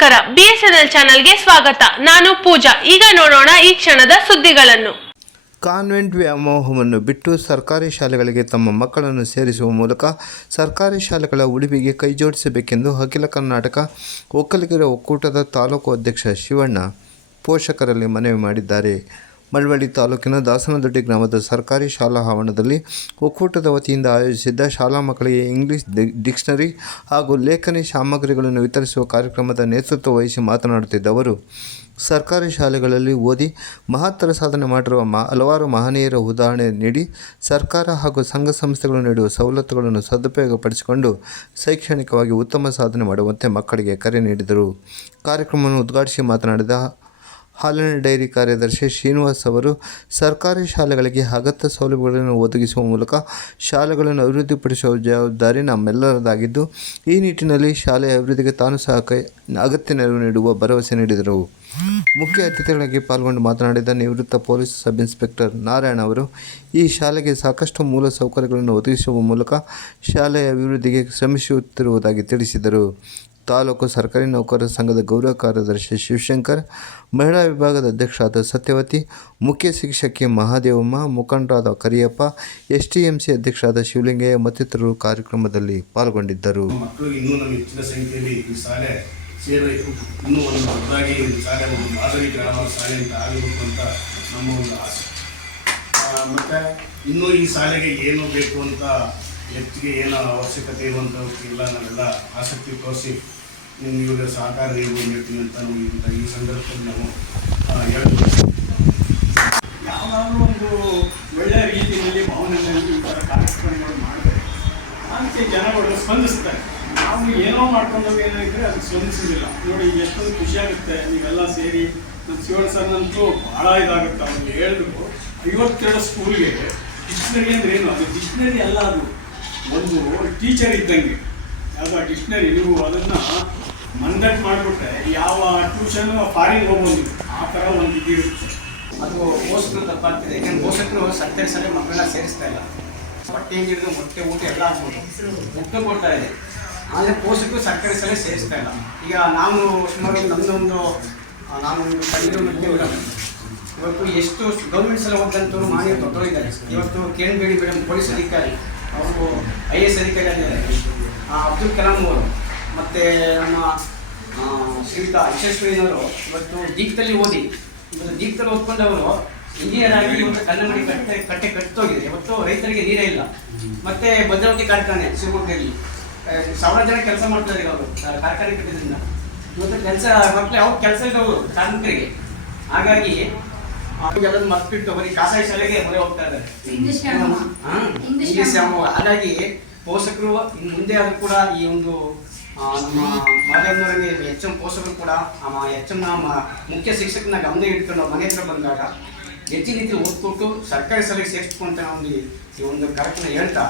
ನಮಸ್ಕಾರ. ಎಲ್ ಚಾನಲ್ಗೆ ಸ್ವಾಗತ. ನಾನು ಪೂಜಾ. ಈಗ ನೋಡೋಣ ಈ ಕ್ಷಣದ ಸುದ್ದಿಗಳನ್ನು. ಕಾನ್ವೆಂಟ್ ವ್ಯಾಮೋಹವನ್ನು ಬಿಟ್ಟು ಸರ್ಕಾರಿ ಶಾಲೆಗಳಿಗೆ ತಮ್ಮ ಮಕ್ಕಳನ್ನು ಸೇರಿಸುವ ಮೂಲಕ ಸರ್ಕಾರಿ ಶಾಲೆಗಳ ಉಳಿವಿಗೆ ಕೈಜೋಡಿಸಬೇಕೆಂದು ಅಖಿಲ ಕರ್ನಾಟಕ ಒಕ್ಕಲಿಗರ ಒಕ್ಕೂಟದ ತಾಲೂಕು ಅಧ್ಯಕ್ಷ ಶಿವಣ್ಣ ಪೋಷಕರಲ್ಲಿ ಮನವಿ ಮಾಡಿದ್ದಾರೆ. ಮಳವಳ್ಳಿ ತಾಲೂಕಿನ ದಾಸನದೊಡ್ಡಿ ಗ್ರಾಮದ ಸರ್ಕಾರಿ ಶಾಲಾ ಆವರಣದಲ್ಲಿ ಒಕ್ಕೂಟದ ವತಿಯಿಂದ ಆಯೋಜಿಸಿದ್ದ ಶಾಲಾ ಮಕ್ಕಳಿಗೆ ಇಂಗ್ಲಿಷ್ ಡಿಕ್ಷನರಿ ಹಾಗೂ ಲೇಖನಿ ಸಾಮಗ್ರಿಗಳನ್ನು ವಿತರಿಸುವ ಕಾರ್ಯಕ್ರಮದ ನೇತೃತ್ವ ವಹಿಸಿ ಮಾತನಾಡುತ್ತಿದ್ದವರು ಸರ್ಕಾರಿ ಶಾಲೆಗಳಲ್ಲಿ ಓದಿ ಮಹತ್ತರ ಸಾಧನೆ ಮಾಡಿರುವ ಮ, ಹಲವಾರು ಮಹನೀಯರ ಉದಾಹರಣೆ ನೀಡಿ ಸರ್ಕಾರ ಹಾಗೂ ಸಂಘ ಸಂಸ್ಥೆಗಳು ನೀಡುವ ಸವಲತ್ತುಗಳನ್ನು ಸದುಪಯೋಗಪಡಿಸಿಕೊಂಡು ಶೈಕ್ಷಣಿಕವಾಗಿ ಉತ್ತಮ ಸಾಧನೆ ಮಾಡುವಂತೆ ಮಕ್ಕಳಿಗೆ ಕರೆ ನೀಡಿದರು. ಕಾರ್ಯಕ್ರಮವನ್ನು ಉದ್ಘಾಟಿಸಿ ಮಾತನಾಡಿದ ಹಾಲಿನ ಡೈರಿ ಕಾರ್ಯದರ್ಶಿ ಶ್ರೀನಿವಾಸ್ ಅವರು ಸರ್ಕಾರಿ ಶಾಲೆಗಳಿಗೆ ಅಗತ್ಯ ಸೌಲಭ್ಯಗಳನ್ನು ಒದಗಿಸುವ ಮೂಲಕ ಶಾಲೆಗಳನ್ನು ಅಭಿವೃದ್ಧಿಪಡಿಸುವ ಜವಾಬ್ದಾರಿ ನಮ್ಮೆಲ್ಲರದಾಗಿದ್ದು, ಈ ನಿಟ್ಟಿನಲ್ಲಿ ಶಾಲೆಯ ಅಭಿವೃದ್ಧಿಗೆ ತಾನು ಸಹ ಕೈ ಅಗತ್ಯ ನೆರವು ನೀಡುವ ಭರವಸೆ ನೀಡಿದರು. ಮುಖ್ಯ ಅತಿಥಿಗಳಾಗಿ ಪಾಲ್ಗೊಂಡು ಮಾತನಾಡಿದ ನಿವೃತ್ತ ಪೊಲೀಸ್ ಸಬ್ ಇನ್ಸ್ಪೆಕ್ಟರ್ ನಾರಾಯಣ ಅವರು, ಈ ಶಾಲೆಗೆ ಸಾಕಷ್ಟು ಮೂಲ ಸೌಕರ್ಯಗಳನ್ನು ಒದಗಿಸುವ ಮೂಲಕ ಶಾಲೆಯ ಅಭಿವೃದ್ಧಿಗೆ ಶ್ರಮಿಸುತ್ತಿರುವುದಾಗಿ ತಿಳಿಸಿದರು. ತಾಲೂಕು ಸರ್ಕಾರಿ ನೌಕರರ ಸಂಘದ ಗೌರವ ಕಾರ್ಯದರ್ಶಿ ಶಿವಶಂಕರ್, ಮಹಿಳಾ ವಿಭಾಗದ ಅಧ್ಯಕ್ಷರಾದ ಸತ್ಯವತಿ, ಮುಖ್ಯ ಶಿಕ್ಷಕಿ ಮಹಾದೇವಮ್ಮ, ಮುಖಂಡರಾದ Kariyappa S T M C ಅಧ್ಯಕ್ಷರಾದ ಶಿವಲಿಂಗಯ್ಯ ಮತ್ತಿತರರು ಕಾರ್ಯಕ್ರಮದಲ್ಲಿ ಪಾಲ್ಗೊಂಡಿದ್ದರು. ಮಕ್ಕಳು ಇನ್ನೂ ನಮ್ಮ ಈ ಒಂದು ಒಂದು ಅಂತ ಆಗಬೇಕು ಅಂತ ನಮ್ಮ ಒಂದು ಮತ್ತೆ ಇನ್ನೂ ಈ ಶಾಲೆಗೆ ಏನು ಬೇಕು ಅಂತ ಹೆಚ್ಚಿಗೆ ಏನು ಅವಶ್ಯಕತೆ ಇರುವಂಥವಕ್ಕೆಲ್ಲ ನಾವೆಲ್ಲ ಆಸಕ್ತಿ ತೋರಿಸಿ ನಿಮ್ಮ ಇವಾಗ ಸಹಕಾರ ನೀಡುವ ನೀಡ್ತೀವಿ ಅಂತ ನಾವು ಈ- ಸಂದರ್ಭದಲ್ಲಿ ನಾವು ಹೇಳ್ತೀವಿ. ಯಾವುದಾದ್ರೂ ಒಂದು ಒಳ್ಳೆಯ ರೀತಿಯಲ್ಲಿ ಭಾವನೆಯಲ್ಲಿ ಈ ಥರ ಕಾರ್ಯಕ್ರಮಗಳು ಮಾಡಬೇಕು ಅದಕ್ಕೆ ಜನಗಳು ಸ್ಪಂದಿಸ್ತಾರೆ. ನಾವು ಏನೋ ಮಾಡ್ಕೊಂಡು ಏನಾಗಿದ್ರೆ ಅದಕ್ಕೆ ಸ್ಪಂದಿಸೋದಿಲ್ಲ ನೋಡಿ, ಎಷ್ಟೊಂದು ಖುಷಿಯಾಗುತ್ತೆ ನೀವೆಲ್ಲ ಸೇರಿ ನಮ್ಮ ಶಿವಣ್ಣ ಸರ್ನಂತೂ ಭಾಳ ಇದಾಗುತ್ತೆ ಅವ್ರಿಗೆ ಹೇಳಿದ್ರು. ಐವತ್ತೆರಡು ಸ್ಕೂಲ್ಗೆ ಡಿಕ್ಷನರಿ ಅಂದ್ರೆ ಏನು? ಅದು ಡಿಕ್ಷನರಿ ಅಲ್ಲ ಅದು. ಒಂದು ಟೀಚರ್ ಇದ್ದಂಗೆ. ಯಾವ ಡಿಕ್ಷನರಿ ನೀವು ಅದನ್ನು ಮಂದಟ್ ಮಾಡಿಬಿಟ್ರೆ ಯಾವ ಟ್ಯೂಷನ್ ಫಾರಿನ್ ಹೋಗ್ಬೋದು ಆ ಥರ ಒಂದು ಇದಿರುತ್ತೆ ಅದು ಪೋಷಕರು ತಪ್ಪಾಗ್ತಿದೆ ಯಾಕಂದ್ರೆ ಪೋಷಕರು ಶಾಲೆ ಮಕ್ಕಳನ್ನ ಸೇರಿಸ್ತಾ ಇಲ್ಲ. ಹೊಟ್ಟೆ ಹಿಡಿದು ಮೊಟ್ಟೆ ಊಟ ಎಲ್ಲ ಹಾಕ್ಬೋದು ಮುಕ್ತ ಕೊಡ್ತಾ ಇದೆ. ಆದರೆ ಪೋಷಕರು ಸರ್ಕಾರಿ ಸಲ ಸೇರಿಸ್ತಾ ಇಲ್ಲ. ಈಗ ನಾನು ಸುಮಾರು ಆ, ನಾನು ಮೇಡಮ್ ಇವತ್ತು ಎಷ್ಟು ಗೌರ್ಮೆಂಟ್ ಸಲ ಓದಂತವ್ರು ಮಾನ್ಯ ದೊಡ್ಡವರಿದ್ದಾರೆ ಇವತ್ತು ಕಿರಣ್ ಬೇಡಿ ಮೇಡಮ್ ಪೊಲೀಸ್ ಅಧಿಕಾರಿ. ಅವರು ಐ ಎ ಎಸ್ ಅಧಿಕಾರಿ ಆಗಿದ್ದಾರೆ. ಆ, ಅಬ್ದುಲ್ ಕಲಾಂ ಅವರು ಮತ್ತು ನಮ್ಮ ಶ್ರೀಯುತ ಯಶಸ್ವಿನವರು ಇವತ್ತು ದೀಪದಲ್ಲಿ ಓದಿ ಇವತ್ತು ದೀಪದಲ್ಲಿ ಅವರು ಇಂಜಿನಿಯರ್ ಆಗಿ ಇವತ್ತು ಕನ್ನಂಬಡಿ ಕಟ್ಟೆ ಕಟ್ಟೆ ಕಟ್ಟೋಗಿದೆ ಇವತ್ತು ರೈತರಿಗೆ ನೀರೇ ಇಲ್ಲ. ಮತ್ತೆ ಭದ್ರಾವತಿ ಕಾರ್ಖಾನೆ ಶಿವಮೊಗ್ಗದಲ್ಲಿ. ಸಾವಿರ ಜನ ಕೆಲಸ ಮಾಡ್ತಾರೆ ಅವರು ಕಾರ್ಖಾನೆ ಕಟ್ಟಿದ್ರಿಂದ. ಇವತ್ತು ಕೆಲಸ ಮಕ್ಕಳು ಯಾವ ಕೆಲಸ ಇದ್ದವರು ಕಾರ್ಮಿಕರಿಗೆ. ಹಾಗಾಗಿ ಎಲ್ಲರೂ ಮರ್ತ್ಬಿಟ್ಟು ಬರೀ ಖಾಸಗಿ ಶಾಲೆಗೆ ಮೊರೆ ಹೋಗ್ತಾ ಇದ್ದಾರೆ. ಇಂಗ್ಲಿಷ್. ಹಾಗಾಗಿ ಪೋಷಕರು ಇನ್ನು ಮುಂದೆ ಆದರೂ ಕೂಡ ಈ ಒಂದು ನಮ್ಮ ಮಾಧ್ಯಮದವರಿಗೆ ಎಚ್ ಎಂ ಪೋಷಕರು ಕೂಡ ಎಚ್ ಎಂ ಮುಖ್ಯ ಶಿಕ್ಷಕನ ಗಮನ ಇಟ್ಕೊಂಡು ಮನೆ ಹತ್ರ ಬಂದಾಗ ಹೆಚ್ಚಿನ ರೀತಿ ಓದ್ಕೊಟ್ಟು ಸರ್ಕಾರಿ ಶಾಲೆಗೆ ಸೇರಿಸ್ಕೊಂತ ಒಂದು ಈ ಒಂದು ಕಾರ್ಯಕ್ರಮ ಹೇಳ್ತಾ